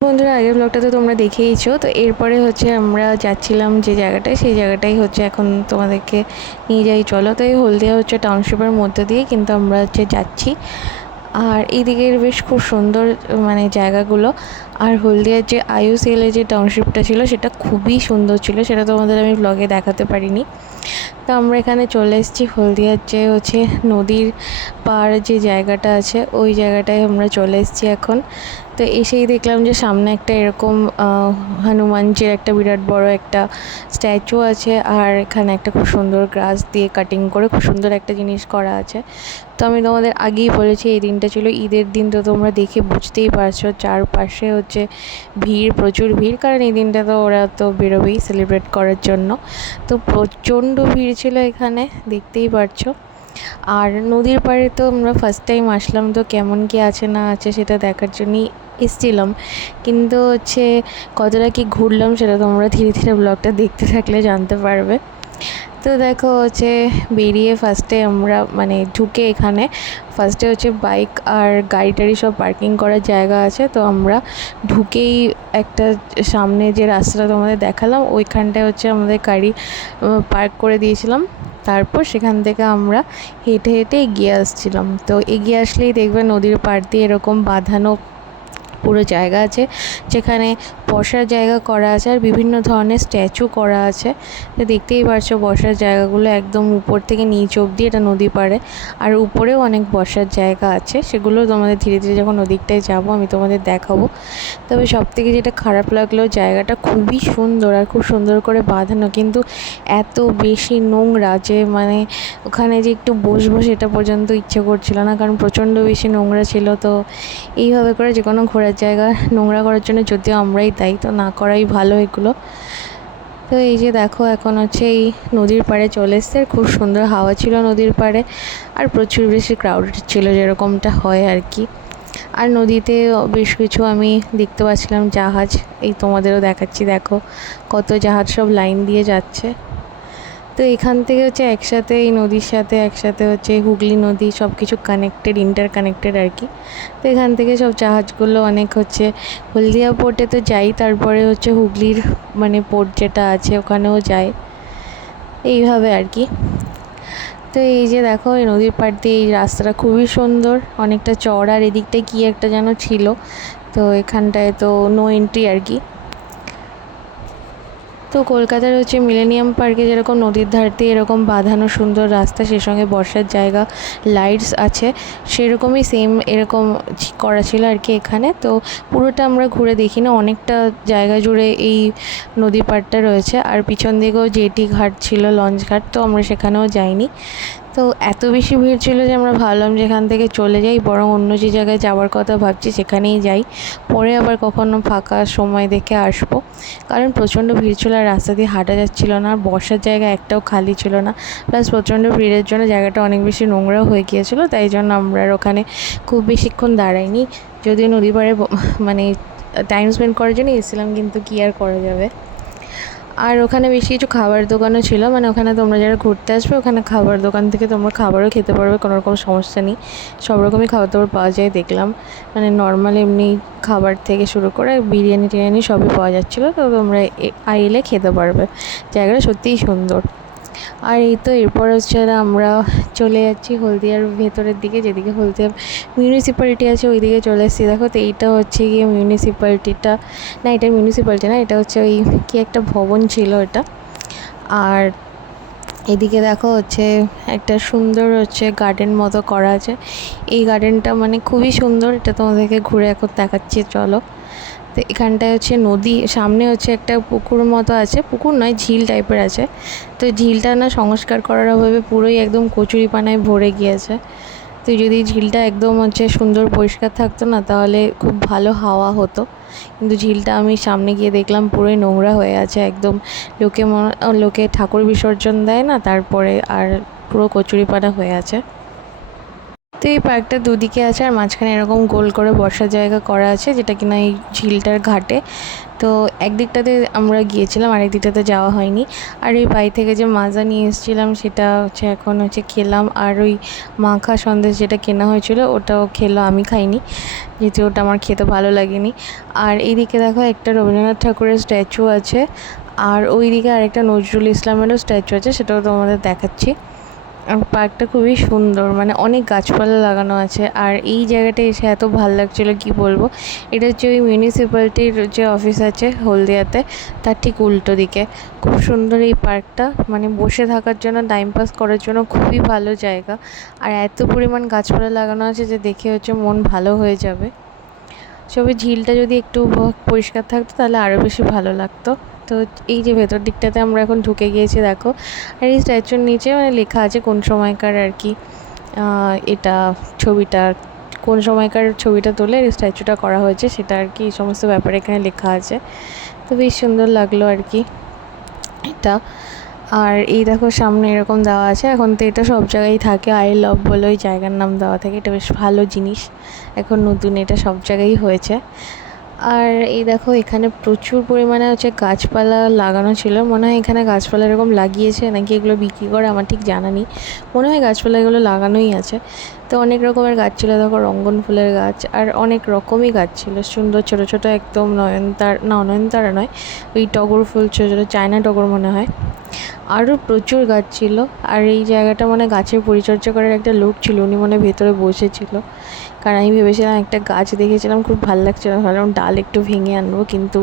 বন্ধুরা, আগের ব্লগটা তো তোমরা দেখেইছো। তো এরপরে হচ্ছে আমরা যাচ্ছিলাম যে জায়গাটায়, সেই জায়গাটাই হচ্ছে এখন তোমাদেরকে নিয়ে যাই। চলো তো এই হলদিয়া হচ্ছে টাউনশিপের মধ্যে দিয়ে কিন্তু আমরা হচ্ছে যাচ্ছি। আর এইদিকের বেশ খুব সুন্দর মানে জায়গাগুলো। আর হলদিয়ার যে আইউসিএলের যে টাউনশিপটা ছিল, সেটা খুবই সুন্দর ছিল। সেটা তোমাদের আমি ব্লগে দেখাতে পারিনি। তো আমরা এখানে চলে এসেছি হলদিয়ার যে হচ্ছে নদীর পাড় যে জায়গাটা আছে, ওই জায়গাটায় আমরা চলে এসেছি এখন। তো এসেই দেখলাম যে সামনে একটা এরকম হনুমানজির একটা বিরাট বড় একটা স্ট্যাচু আছে আর এখানে একটা খুব সুন্দর গ্রাস দিয়ে কাটিং করে খুব সুন্দর একটা জিনিস করা আছে। তো আমি তোমাদের আগেই বলেছি এই দিনটা ছিল ঈদের দিন, তো তোমরা দেখে বুঝতেই পারছ চারপাশে হচ্ছে ভিড়, প্রচুর ভিড়, কারণ এই দিনটা তো ওরা তো বেরোবেই সেলিব্রেট করার জন্য। তো প্রচণ্ড ভিড় ছিল এখানে, দেখতেই পারছ। আর নদীর পাড়ে তো আমরা ফার্স্ট টাইম আসলাম, তো কেমন কি আছে না আছে সেটা দেখার জন্যই এসছিলাম। কিন্তু হচ্ছে কতটা কি ঘুরলাম সেটা তোমরা ধীরে ধীরে ব্লগটা দেখতে থাকলে জানতে পারবে। তো দেখো হচ্ছে বেরিয়ে ফার্স্টে আমরা মানে ঢুকে এখানে। ফার্স্টে হচ্ছে বাইক আর গাড়ি টাড়ি সব পার্কিং করার জায়গা আছে। তো আমরা ঢুকেই একটা সামনে যে রাস্তাটা তোমাদের দেখালাম, ওইখানটায় হচ্ছে আমাদের গাড়ি পার্ক করে দিয়েছিলাম। তারপর সেখান থেকে আমরা হেঁটে হেঁটে এগিয়ে আসছিলাম। তো এগিয়ে আসলেই দেখবে নদীর পাড় দিয়ে এরকম বাঁধানো পুরো জায়গা আছে, যেখানে বসার জায়গা করা আছে আর বিভিন্ন ধরনের স্ট্যাচু করা আছে। তো দেখতেই পারছ বসার জায়গাগুলো একদম উপর থেকে নিচ অবধি এটা নদী পাড়ে। আর উপরেও অনেক বসার জায়গা আছে, সেগুলো তোমাদের ধীরে ধীরে যখন ওদিকটায় যাব আমি তোমাদের দেখাবো। তবে সব থেকে যেটা খারাপ লাগল জায়গাটা খুবই সুন্দর আর খুব সুন্দর করে বাঁধানো, কিন্তু এত বেশি নোংরা যে মানে ওখানে যে একটু বসবো সেটা পর্যন্ত ইচ্ছে করছিল না, কারণ প্রচণ্ড বেশি নোংরা ছিল। তো এইভাবে করে যে কোনো ঘোরার জায়গা, নোংরা করার জন্য যদিও আমরাই দায়ী, তো না করাই ভালো এগুলো। তো এই যে দেখো, এখন হচ্ছে এই নদীর পাড়ে চলে এসছে, খুব সুন্দর হাওয়া ছিল নদীর পাড়ে, আর প্রচুর বেশি ক্রাউডেড ছিল যেরকমটা হয় আর কি। আর নদীতে বেশ কিছু আমি দেখতে পাচ্ছিলাম জাহাজ, এই তোমাদেরও দেখাচ্ছি, দেখো কত জাহাজ সব লাইন দিয়ে যাচ্ছে। তো এখান থেকে হচ্ছে একসাথে এই নদীর সাথে, একসাথে হচ্ছে হুগলি নদী সব কিছু কানেক্টেড ইন্টার কানেক্টেড আর কি তো এখান থেকে সব জাহাজগুলো অনেক হচ্ছে হলদিয়া পোর্টে তো যাই, তারপরে হচ্ছে হুগলির মানে পোর্ট যেটা আছে ওখানেও যায় এইভাবে আর কি তো এই যে দেখো, এই নদীর পাড় দিয়ে এই রাস্তাটা খুবই সুন্দর, অনেকটা চড় আর এদিকটায় কী একটা যেন ছিল। তো এখানটায় তো নো এন্ট্রি আর কি তো কলকাতার হচ্ছে মিলেনিয়াম পার্কে যেরকম নদীর ধার দিয়ে এরকম বাঁধানো সুন্দর রাস্তা, সেই সঙ্গে বসার জায়গা লাইটস আছে, সেরকমই সেম এরকম করা ছিল আর কি এখানে। তো পুরোটা আমরা ঘুরে দেখি না, অনেকটা জায়গা জুড়ে এই নদী পাড়টা রয়েছে। আর পিছন দিকেও জেটি ঘাট ছিল লঞ্চ ঘাট, তো আমরা সেখানেও যাইনি। তো এত বেশি ভিড় ছিল যে আমরা ভাবলাম যে এখান থেকে চলে যাই, বরং অন্য যে জায়গায় যাওয়ার কথা ভাবছি সেখানেই যাই। পরে আবার কখনো ফাঁকা সময় দেখে আসব। কারণ প্রচণ্ড ভিড় ছিল আর রাস্তা দিয়ে হাঁটা যাচ্ছিল না, আর বসার জায়গা একটাও খালি ছিল না। প্লাস প্রচণ্ড ভিড়ের জন্য জায়গাটা অনেক বেশি নোংরাও হয়ে গিয়েছিল, তাই জন্য আমরা ওখানে খুব বেশিক্ষণ দাঁড়াইনি। যদিও নদী পাড়ে মানে টাইম স্পেন্ড করার জন্য এসেছিলাম কিন্তু কী আর করা যাবে? আর ওখানে বেশি কিছু খাবার দোকানও ছিল। মানে ওখানে তোমরা যারা ঘুরতে আসবে, ওখানে খাবার দোকান থেকে তোমরা খাবারও খেতে পারবে, কোনো রকম সমস্যা নেই। সব রকমই খাবার দাবার পাওয়া যায় দেখলাম। মানে নর্মাল এমনি খাবার থেকে শুরু করে বিরিয়ানি টিরিয়ানি সবই পাওয়া যাচ্ছিল। তো তোমরা আইলে খেতে পারবে। জায়গাটা সত্যিই সুন্দর। আর এই তো এরপর হচ্ছে আমরা চলে যাচ্ছি হলদিয়ার ভেতরের দিকে, যেদিকে হলদিয়া মিউনিসিপ্যালিটি আছে ওই দিকে চলে এসেছি দেখো তো এইটা হচ্ছে গিয়ে মিউনিসিপ্যালিটিটা না, এটা মিউনিসিপ্যালিটি না, এটা হচ্ছে ওই কি একটা ভবন ছিল এটা। আর এদিকে দেখো হচ্ছে একটা সুন্দর হচ্ছে গার্ডেন মতো করা আছে। এই গার্ডেনটা মানে খুবই সুন্দর, এটা তোমাদেরকে ঘুরে এখন দেখাচ্ছি, চলো। এখানটায় হচ্ছে নদী, সামনে হচ্ছে একটা পুকুর মতো আছে। পুকুর নয়, ঝিল টাইপের আছে। তো ঝিলটা না সংস্কার করার অভাবে পুরোই একদম কচুরিপানায় ভরে গিয়েছে। তো যদি ঝিলটা একদম হচ্ছে সুন্দর পরিষ্কার থাকতো না, তাহলে খুব ভালো হাওয়া হতো। কিন্তু ঝিলটা আমি সামনে গিয়ে দেখলাম পুরোই নোংরা হয়ে আছে একদম। লোকে লোকে ঠাকুর বিসর্জন দেয় না, তারপরে আর পুরো কচুরিপানা হয়ে আছে। তো এই পার্কটা দুদিকে আছে আর মাঝখানে এরকম গোল করে বসার জায়গা করা আছে, যেটা কিনা এই ঝিলটার ঘাটে। তো একদিকটাতে আমরা গিয়েছিলাম আর একদিকটাতে যাওয়া হয়নি। আর ওই বাড়ি থেকে যে মাজা নিয়ে এসেছিলাম, সেটা হচ্ছে এখন হচ্ছে খেলাম। আর ওই মাখা সন্দেশ যেটা কেনা হয়েছিল, ওটাও খেলো, আমি খাইনি। যেহেতু ওটা আমার খেতে ভালো লাগেনি। আর এইদিকে দেখো একটা রবীন্দ্রনাথ ঠাকুরের স্ট্যাচু আছে। আর ওই দিকে আরেকটা নজরুল ইসলামেরও স্ট্যাচু আছে, সেটাও তোমাদের দেখাচ্ছি। পার্কটা খুবই সুন্দর মানে অনেক গাছপালা লাগানো আছে। আর এই জায়গাটা এসে এত ভালো লাগছিল, কি বলব? এটা হচ্ছে ওই মিউনিসিপ্যালিটির যে অফিস আছে হলদিয়াতে, তার ঠিক উল্টো দিকে। খুব সুন্দর এই পার্কটা মানে বসে থাকার জন্য টাইম পাস করার জন্য খুবই ভালো জায়গা। আর এত পরিমাণ গাছপালা লাগানো আছে যে দেখে হচ্ছে মন ভালো হয়ে যাবে। সবে ঝিলটা যদি একটু পরিষ্কার থাকতো, তাহলে আরও বেশি ভালো লাগতো। তো এই যে ভেতর দিকটাতে আমরা এখন ঢুকে গিয়েছি, দেখো। আর এই স্ট্যাচুর নিচে মানে লেখা আছে কোন সময়কার আর কি এটা ছবিটা, কোন সময়কার ছবিটা তুলে স্ট্যাচুটা করা হয়েছে সেটা আর কি এই সমস্ত ব্যাপারে এখানে লেখা আছে। তো বেশ সুন্দর লাগল আর কি এটা। আর এই দেখো সামনে এরকম দেওয়া আছে, এখন তো এটা সব জায়গায় থাকে, আই লাভ বলে ওই জায়গার নাম দেওয়া থাকে, এটা বেশ ভালো জিনিস। এখন নতুন এটা সব জায়গায় হয়েছে। আর এই দেখো, এখানে প্রচুর পরিমাণে হচ্ছে গাছপালা লাগানো ছিল। মনে হয় এখানে গাছপালা এরকম লাগিয়েছে নাকি এগুলো বিক্রি করে, আমার ঠিক জানা নেই। মনে হয় গাছপালা এগুলো লাগানোই আছে। তো অনেক রকমের গাছ ছিল, দেখো রঙ্গন ফুলের গাছ আর অনেক রকমই গাছ ছিল। সুন্দর ছোটো ছোটো একদম নয়নতার, না, নয়নতারা নয়, ওই টগর ফুল ছোটো ছোটো চায়না টগর মনে হয়। আরও প্রচুর গাছ ছিল আর এই জায়গাটা মানে গাছের পরিচর্যা করার একটা লোক ছিল, উনি মনে ভেতরে বসেছিল। কারণ আমি ভেবেছিলাম একটা গাছ দেখেছিলাম, খুব ভালো লাগছিল ভাবলাম ডাল একটু ভেঙে আনব কিন্তু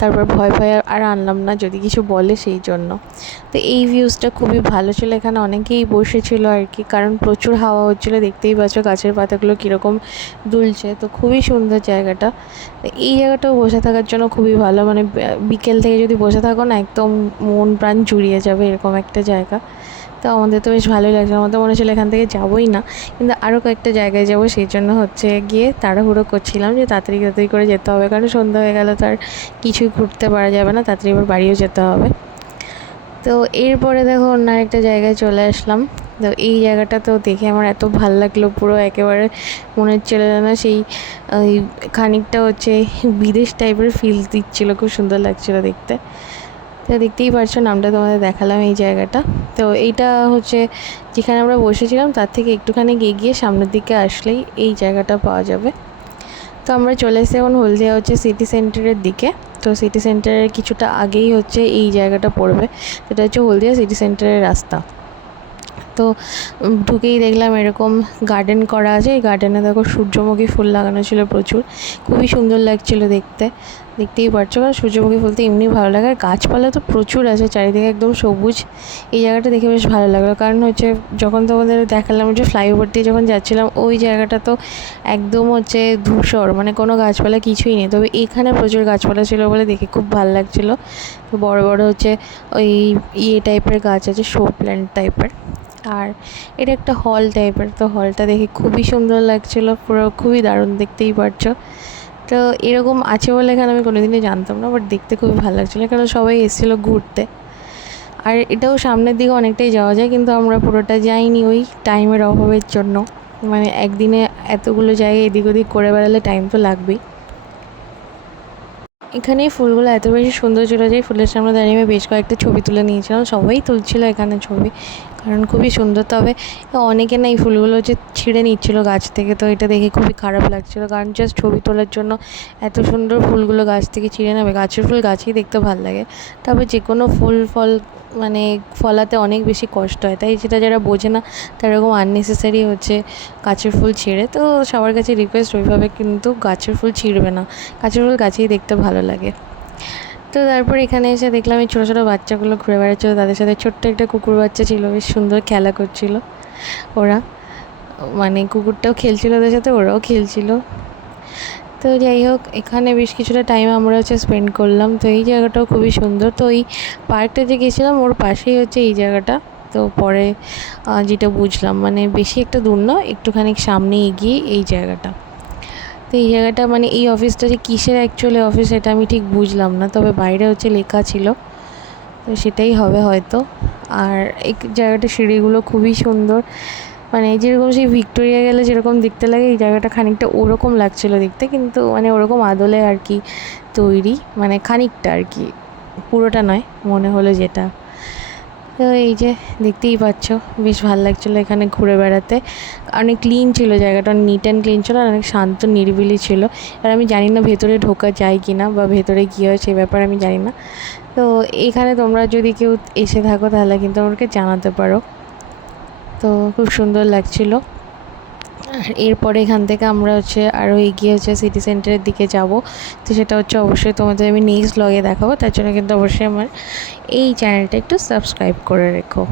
তারপর ভয় ভয় আর আনলাম না, যদি কিছু বলে সেই জন্য। তো এই ভিউজটা খুবই ভালো ছিল, এখানে অনেকেই বসেছিল আর কি, কারণ প্রচুর হাওয়া হচ্ছিল দেখতেই পাচ্ছ গাছের পাতাগুলো কীরকম দুলছে। তো খুবই সুন্দর জায়গাটা। এই জায়গাটাও বসে থাকার জন্য খুবই ভালো। মানে বিকেল থেকে যদি বসে থাকো না, একদম মন প্রাণ জুড়িয়ে যাবে এরকম একটা জায়গা। তো আমাদের তো বেশ ভালোই লাগছে। আমাদের মনে হচ্ছিল এখান থেকে যাবোই না। কিন্তু আরও কয়েকটা জায়গায় যাব, সেই জন্য হচ্ছে গিয়ে তাড়াহুড়ো করছিলাম যে তাড়াতাড়ি তাড়াতাড়ি করে যেতে হবে। কারণ সন্ধ্যা হয়ে গেলে তো আর কিছুই ঘুরতে পারা যাবে না। তাড়াতাড়ি এবার বাড়িও যেতে হবে। তো এরপরে দেখো অন্য আরেকটা জায়গায় চলে আসলাম। তো এই জায়গাটা তো দেখে আমার এত ভালো লাগল, পুরো একেবারে মনে হচ্ছিল যেন সেই খানিকটা হচ্ছে বিদেশ টাইপের ফিল দিচ্ছিল, খুব সুন্দর লাগছিল দেখতে। তো দেখতেই পারছ, নামটা তোমাদের দেখালাম এই জায়গাটা। তো এইটা হচ্ছে যেখানে আমরা বসেছিলাম, তার থেকে একটুখানি এগিয়ে সামনের দিকে আসলেই এই জায়গাটা পাওয়া যাবে। তো আমরা চলে এসে এখন হলদিয়া হচ্ছে সিটি সেন্টারের দিকে। তো সিটি সেন্টারের কিছুটা আগেই হচ্ছে এই জায়গাটা পড়বে। সেটা হচ্ছে হলদিয়া সিটি সেন্টারের রাস্তা। তো ঢুকেই দেখলাম এরকম গার্ডেন করা আছে। এই গার্ডেনে দেখো সূর্যমুখী ফুল লাগানো ছিল প্রচুর। খুবই সুন্দর লাগছিল দেখতে। দেখতেই পারছ কারণ সূর্যমুখী ফুল তো এমনি ভালো লাগে। আর গাছপালা তো প্রচুর আছে, চারিদিকে একদম সবুজ। এই জায়গাটা দেখে বেশ ভালো লাগল। কারণ হচ্ছে যখন তোমাদের দেখালাম যে ফ্লাইওভার দিয়ে যখন যাচ্ছিলাম, ওই জায়গাটা তো একদম হচ্ছে ধূসর। মানে কোনো গাছপালা কিছুই নেই। তবে এখানে প্রচুর গাছপালা ছিল বলে দেখে খুব ভালো লাগছিল। তো বড় বড় হচ্ছে ওই ইয়ে টাইপের গাছ আছে শো প্ল্যান্ট টাইপের আর এটা একটা হল টাইপের তো হলটা দেখে খুবই সুন্দর লাগছিল, পুরো খুবই দারুণ দেখতেই পারছ। তো এরকম আছে বলে এখানে আমি কোনোদিনই জানতাম না বাট দেখতে খুবই ভালো লাগছিল কারণ সবাই এসেছিল ঘুরতে। আর এটাও সামনের দিকে অনেকটাই যাওয়া যায়, কিন্তু আমরা পুরোটা যাইনি ওই টাইমের অভাবের জন্য। মানে একদিনে এতগুলো জায়গায় এদিক ওদিক করে বেড়ালে টাইম তো লাগবেই। এখানে ফুলগুলো এত বেশি সুন্দর ছিল যে ফুলের সামনে দাঁড়িয়ে আমি বেশ কয়েকটা ছবি তুলে নিয়েছিলাম, সবাই তুলছিল এখানে ছবি। কারণ খুবই সুন্দর। তবে অনেকে না এই ফুলগুলো যে ছিঁড়ে নিচ্ছিলো গাছ থেকে, তো এটা দেখে খুবই খারাপ লাগছিল। কারণ জাস্ট ছবি তোলার জন্য এত সুন্দর ফুলগুলো গাছ থেকে ছিঁড়ে নেবে। গাছের ফুল গাছেই দেখতে ভালো লাগে। তবে যে কোনো ফুল ফল মানে ফলাতে অনেক বেশি কষ্ট হয়। তাই সেটা যারা বোঝে না, তারা এরকম আননেসেসারি হচ্ছে গাছের ফুল ছিঁড়ে। তো সবার কাছে রিকোয়েস্ট ওইভাবে কিন্তু গাছের ফুল ছিঁড়বে না। গাছের ফুল গাছেই দেখতে ভালো লাগে। তো তারপর এখানে এসে দেখলাম এই ছোটো ছোটো বাচ্চাগুলো ঘুরে বেড়াচ্ছিলো। তাদের সাথে ছোট্ট একটা কুকুর বাচ্চা ছিল, বেশ সুন্দর খেলা করছিল ওরা। মানে কুকুরটাও খেলছিল ওদের সাথে, ওরাও খেলছিল। তো যাই হোক, এখানে বেশ কিছুটা টাইম আমরা হচ্ছে স্পেন্ড করলাম। তো এই জায়গাটাও খুবই সুন্দর। তো এই পার্কটা যে গেছিলাম, ওর পাশেই হচ্ছে এই জায়গাটা। তো পরে যেটা বুঝলাম মানে বেশি একটা দূর না একটুখানি সামনে এগিয়ে এই জায়গাটা। তো এই জায়গাটা মানে এই অফিসটা যে কিসের অ্যাকচুয়ালি অফিস এটা আমি ঠিক বুঝলাম না, তবে বাইরে হচ্ছে লেখা ছিল। তো সেটাই হবে হয়তো। আর এই জায়গাটা সিঁড়িগুলো খুবই সুন্দর। মানে যেরকম সেই ভিক্টোরিয়া গেলে যেরকম দেখতে লাগে, এই জায়গাটা খানিকটা ওরকম লাগছিল দেখতে, কিন্তু মানে ওরকম আদলে আর কি তৈরি। মানে খানিকটা আর কি। পুরোটা নয়, মনে হলো যেটা। তো এই যে দেখতেই পাচ্ছ, বেশ ভালো লাগছিল এখানে ঘুরে বেড়াতে। অনেক ক্লিন ছিল জায়গাটা নিট অ্যান্ড ক্লিন ছিল আর অনেক শান্ত, নিরিবিলি ছিল। আর আমি জানি না ভেতরে ঢোকা যায় কি না বা ভেতরে কী হয়, সে ব্যাপারে আমি জানি না। তো এখানে তোমরা যদি কেউ এসে থাকো তাহলে কিন্তু আমাকে জানাতে পারো। তো খুব সুন্দর লাগছিল। এরপরে এখান থেকে আমরা হচ্ছে আরও এগিয়ে হচ্ছে সিটি সেন্টারের দিকে যাব। তো সেটা হচ্ছে অবশ্যই তোমাদের আমি নেক্সট ব্লগে দেখাবো। তার জন্য কিন্তু অবশ্যই আমার এই চ্যানেলটা একটু সাবস্ক্রাইব করে রেখো।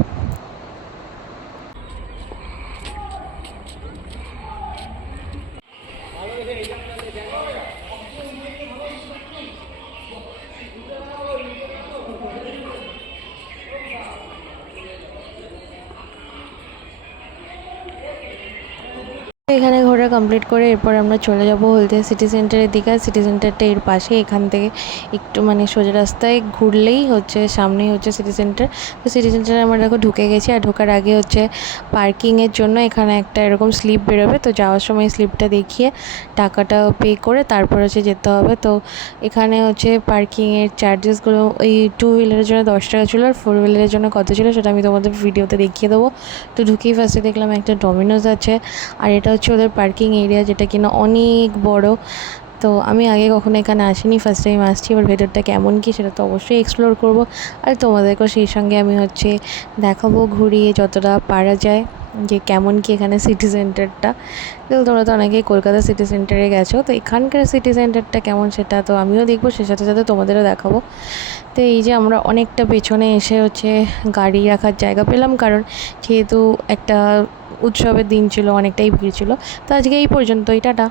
এখানে ঘোরা কমপ্লিট করে এরপর আমরা চলে যাব হলদিয়া সিটি সেন্টারের দিকে। আর সিটি সেন্টারটা এর পাশে, এখান থেকে একটু মানে সোজা রাস্তায় ঘুরলেই হচ্ছে, সামনেই হচ্ছে সিটি সেন্টার তো সিটি সেন্টারে আমরা দেখো ঢুকে গেছি, আর ঢোকার আগে হচ্ছে পার্কিংয়ের জন্য এখানে একটা এরকম স্লিপ বেরোবে। তো যাওয়ার সময় স্লিপটা দেখিয়ে টাকাটা পে করে তারপর হচ্ছে যেতে হবে। তো এখানে হচ্ছে পার্কিংয়ের চার্জেসগুলো ওই টু হুইলারের জন্য দশ টাকা ছিল, আর ফোর হুইলারের জন্য কত ছিল সেটা আমি তোমাদের ভিডিওতে দেখিয়ে দেবো। তো ঢুকেই ফার্স্টে দেখলাম একটা ডমিনোজ আছে, আর এটা হচ্ছে ওদের পার্কিং এরিয়া যেটা কিনা অনেক বড়। তো আমি আগে কখনো এখানে আসিনি ফার্স্ট টাইম আসছি, এবার ভেতরটা কেমন কি সেটা তো অবশ্যই এক্সপ্লোর করব। আর তোমাদেরকেও সেই সঙ্গে আমি হচ্ছে দেখাবো, ঘুরিয়ে যতটা পারা যায়। যে কেমন কি এখানে সিটি সেন্টারটা তোমরা তো অনেকেই কলকাতা সিটি সেন্টারে গেছো, তো এখানকার সিটি সেন্টারটা কেমন সেটা তো আমিও দেখব, সে সাথে সাথে তোমাদেরও দেখাবো। তো এই যে আমরা অনেকটা পেছনে এসে হচ্ছে গাড়ি রাখার জায়গা পেলাম, কারণ যেহেতু একটা উৎসবের দিন ছিল, অনেকটাই ভিড় ছিল। তো আজকে এই পর্যন্তই, টাটা।